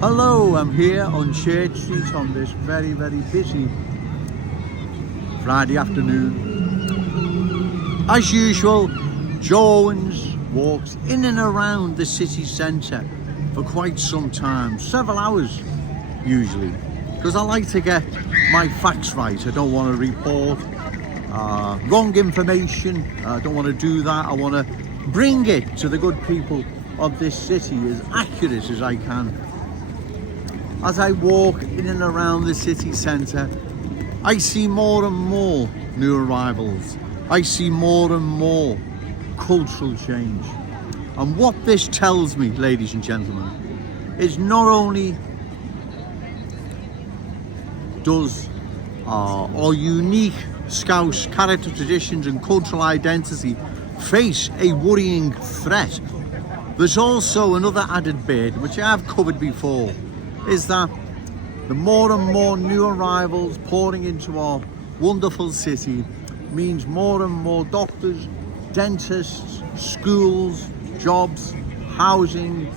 Hello, I'm here on Church Street on this very busy Friday afternoon. As usual, Joe Owens walks in and around the city centre for quite some time, several hours usually, because I like to get my facts right. I don't want to report wrong information. I don't want to do that. I want to bring it to the good people of this city as accurate as I can. As I walk in and around the city centre, I see more and more new arrivals. I see more and more cultural change. And what this tells me, ladies and gentlemen, is not only does our unique Scouse character, traditions and cultural identity face a worrying threat, there's also another added burden, which I've covered before, is that the more and more new arrivals pouring into our wonderful city means more and more doctors, dentists, schools, jobs, housing,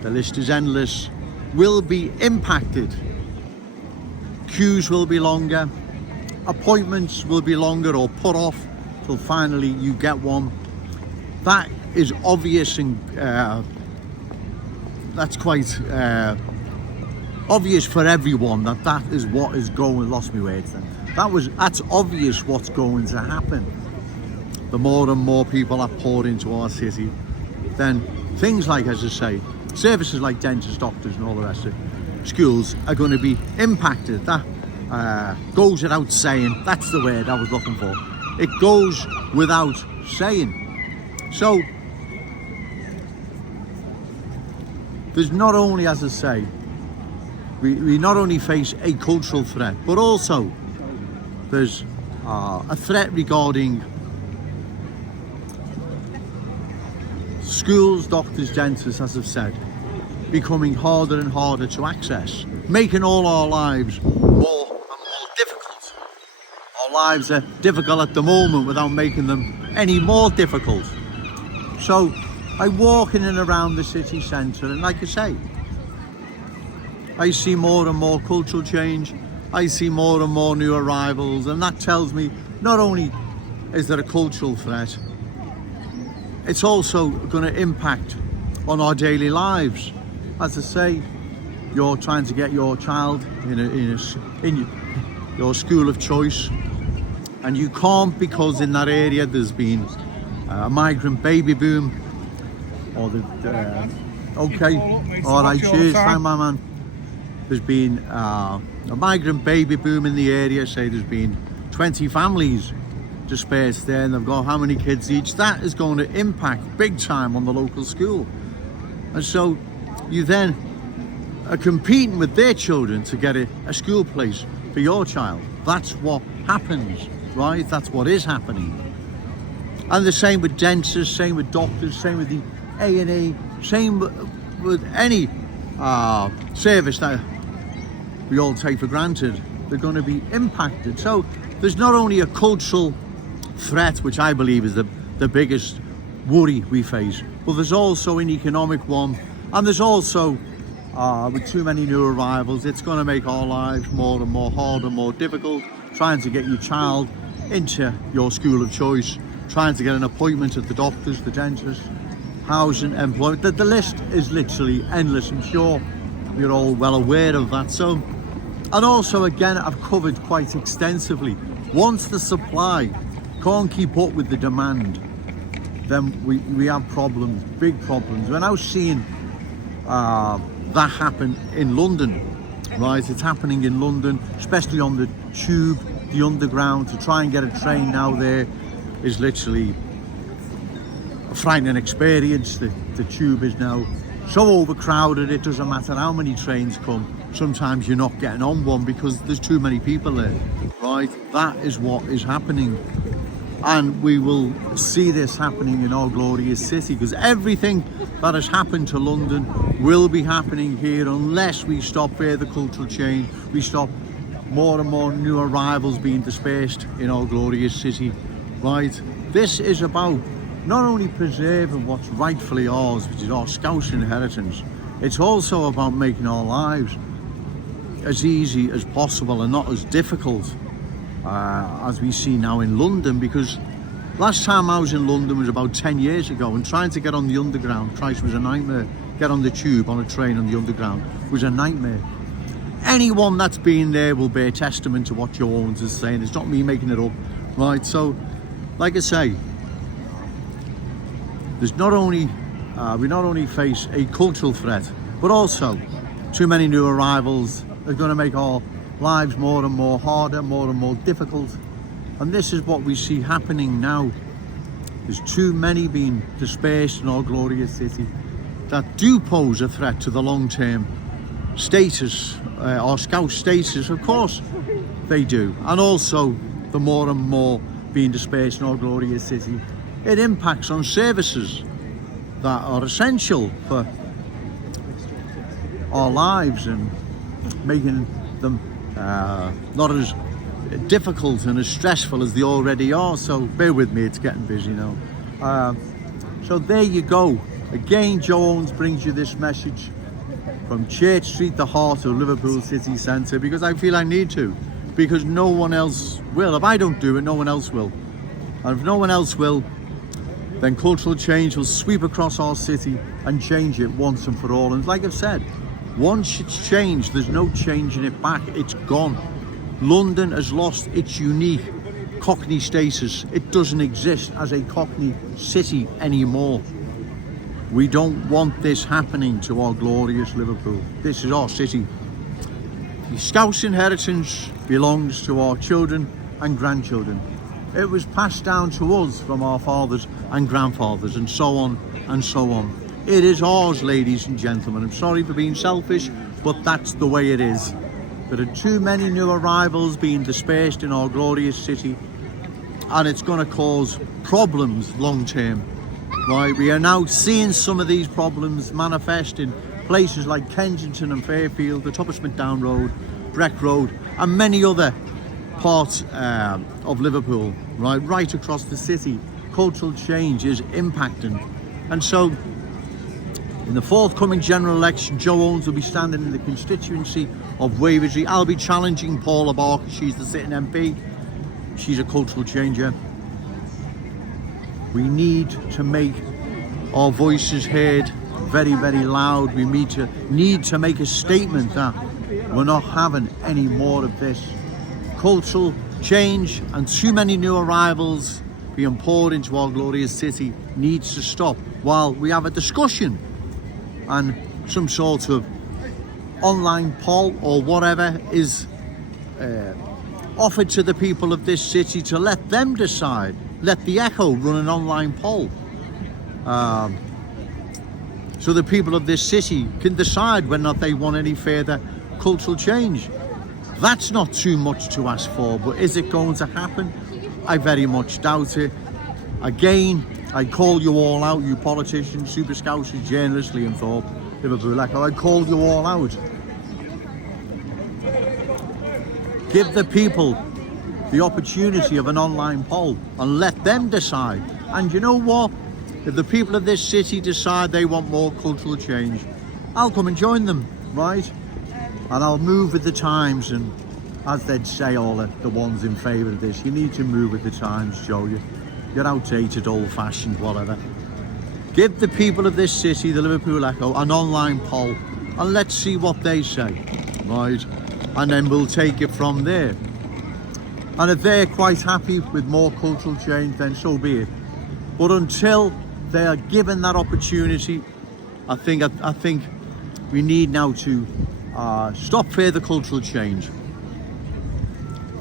the list is endless, will be impacted. Queues will be longer, appointments will be longer or put off till finally you get one. That is obvious, and that's quite obvious for everyone that is what is going. Lost me words then. That's obvious what's going to happen. The more and more people are poured into our city, then things like, as I say, services like dentists, doctors and all the rest of it, schools are going to be impacted. That goes without saying. That's the word I was looking for. It goes without saying. So there's not only, as I say, we not only face a cultural threat, but also there's a threat regarding schools, doctors, dentists, as I've said, becoming harder and harder to access, making all our lives more and more difficult. Our lives are difficult at the moment without making them any more difficult. So I walk in and around the city centre, and like I say, I see more and more cultural change. I see more and more new arrivals, and that tells me not only is there a cultural threat, it's also going to impact on our daily lives. As I say, you're trying to get your child in your school of choice, and you can't because in that area there's been a migrant baby boom, or all right, cheers, fine, my man. There's been a migrant baby boom in the area. Say there's been 20 families dispersed there, and they've got how many kids each. That is going to impact big time on the local school, and so you then are competing with their children to get a school place for your child. That's what happens, right? That's what is happening. And the same with dentists, same with doctors, same with the A&E, same with any service that we all take for granted. They're going to be impacted. So there's not only a cultural threat, which I believe is the biggest worry we face, but there's also an economic one, and there's also with too many new arrivals, it's going to make our lives more and more hard and more difficult, trying to get your child into your school of choice, trying to get an appointment at the doctors, the dentists, housing, employment. The list is literally endless. I'm sure you're all well aware of that. So, and also again, I've covered quite extensively, once the supply can't keep up with the demand, then we have problems, big problems. When I was seeing that happen in London, right? It's happening in London, especially on the tube, the underground. To try and get a train now there is literally a frightening experience. The tube is now so overcrowded, it doesn't matter how many trains come. Sometimes you're not getting on one because there's too many people there, right? That is what is happening. And we will see this happening in our glorious city, because everything that has happened to London will be happening here unless we stop further cultural change, we stop more and more new arrivals being dispersed in our glorious city, right? This is about not only preserving what's rightfully ours, which is our Scouse inheritance, It's also about making our lives as easy as possible and not as difficult as we see now in London, because last time I was in London was about 10 years ago, and trying to get on the underground, Christ, was a nightmare. Get on the tube, on a train on the underground was a nightmare. Anyone that's been there will bear testament to what Joe Owens is saying. It's not me making it up, right? So, like I say, there's not only we not only face a cultural threat, but also too many new arrivals are going to make our lives more and more harder, more and more difficult. And this is what we see happening now. There's too many being dispersed in our glorious city that do pose a threat to the long-term status, our Scouse status. Of course they do. And also, the more and more being dispersed in our glorious city, it impacts on services that are essential for our lives and making them not as difficult and as stressful as they already are. So bear with me, it's getting busy now. So there you go. Again, Joe Owens brings you this message from Church Street, the heart of Liverpool city centre, because I feel I need to, because no one else will. If I don't do it, no one else will. And if no one else will, then cultural change will sweep across our city and change it once and for all. And like I've said, once it's changed, there's no changing it back. It's gone. London has lost its unique Cockney status. It doesn't exist as a Cockney city anymore. We don't want this happening to our glorious Liverpool. This is our city. The Scouse inheritance belongs to our children and grandchildren. It was passed down to us from our fathers and grandfathers, and so on and so on. It is ours, ladies and gentlemen. I'm sorry for being selfish, but that's the way it is. There are too many new arrivals being dispersed in our glorious city, and it's going to cause problems long term. Right, we are now seeing some of these problems manifest in places like Kensington and Fairfield, the top of Smithdown Road, Breck Road, and many other parts of Liverpool, right across the city. Cultural change is impacting. And so, in the forthcoming general election, Joe Owens will be standing in the constituency of Waversley. I'll be challenging Paula Barker. She's the sitting MP. She's a cultural changer. We need to make our voices heard very, very loud. We need to make a statement that we're not having any more of this. Cultural change and too many new arrivals being poured into our glorious city needs to stop while we have a discussion and some sort of online poll or whatever is offered to the people of this city to let them decide. Let the Echo run an online poll so the people of this city can decide whether or not they want any further cultural change. That's not too much to ask for, but is it going to happen? I very much doubt it. Again, I call you all out, you politicians, Super Scousers, journalists, Liam Thorpe, Liverpool Echo. I call you all out. Give the people the opportunity of an online poll and let them decide. And you know what? If the people of this city decide they want more cultural change, I'll come and join them, right? And I'll move with the times. And as they'd say, all the ones in favour of this, you need to move with the times, Joe. You're outdated, old-fashioned, whatever. Give the people of this city, the Liverpool Echo, an online poll, and let's see what they say, right? And then we'll take it from there. And if they're quite happy with more cultural change, then so be it. But until they are given that opportunity, I think we need now to stop further cultural change.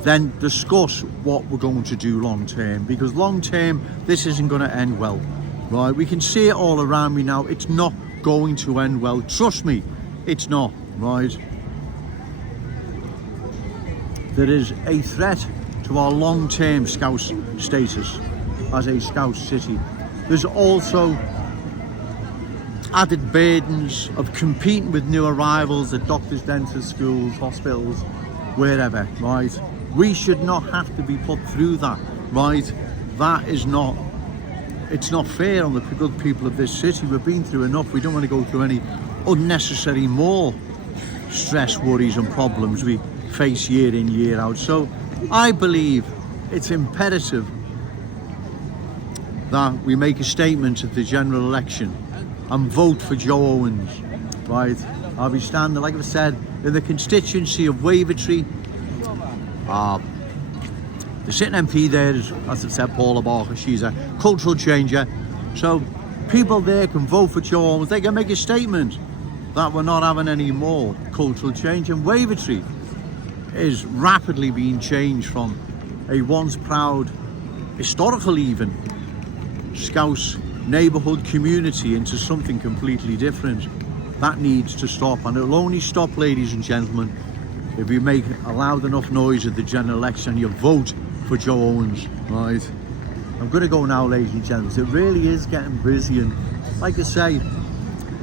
Then discuss what we're going to do long term, because long term this isn't going to end well, right? We can see it all around me now. It's not going to end well. Trust me, it's not, right? There is a threat to our long-term Scouse status as a Scouse city. There's also added burdens of competing with new arrivals at doctors, dentists, schools, hospitals, wherever, right? We should not have to be put through that, right? That is not, it's not fair on the good people of this city. We've been through enough. We don't want to go through any unnecessary more stress, worries and problems we face year in, year out. So I believe it's imperative that we make a statement at the general election and vote for Joe Owens, right? I'll be standing, like I've said, in the constituency of Wavertree. The sitting MP there is, as I've said, Paula Barker. She's a cultural changer. So people there can vote for Joe Owens. They can make a statement that we're not having any more cultural change. And Wavertree is rapidly being changed from a once proud, historical even, Scouse neighbourhood community into something completely different. That needs to stop, and it'll only stop, ladies and gentlemen, if you make a loud enough noise at the general election and you vote for Joe Owens, right? I'm going to go now, ladies and gentlemen. It really is getting busy, and like I say,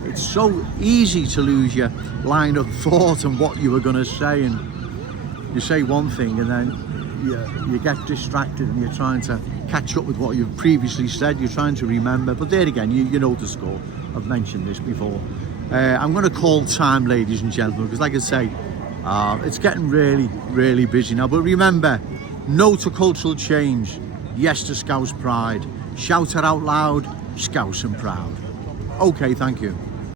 it's so easy to lose your line of thought and what you were going to say, and you say one thing and then you get distracted and you're trying to catch up with what you've previously said. You're trying to remember, but there again, you know the score. I've mentioned this before. I'm going to call time, ladies and gentlemen, because like I say, it's getting really, really busy now. But remember, no to cultural change, yes to Scouse pride. Shout it out loud, Scouse and proud. Okay, thank you.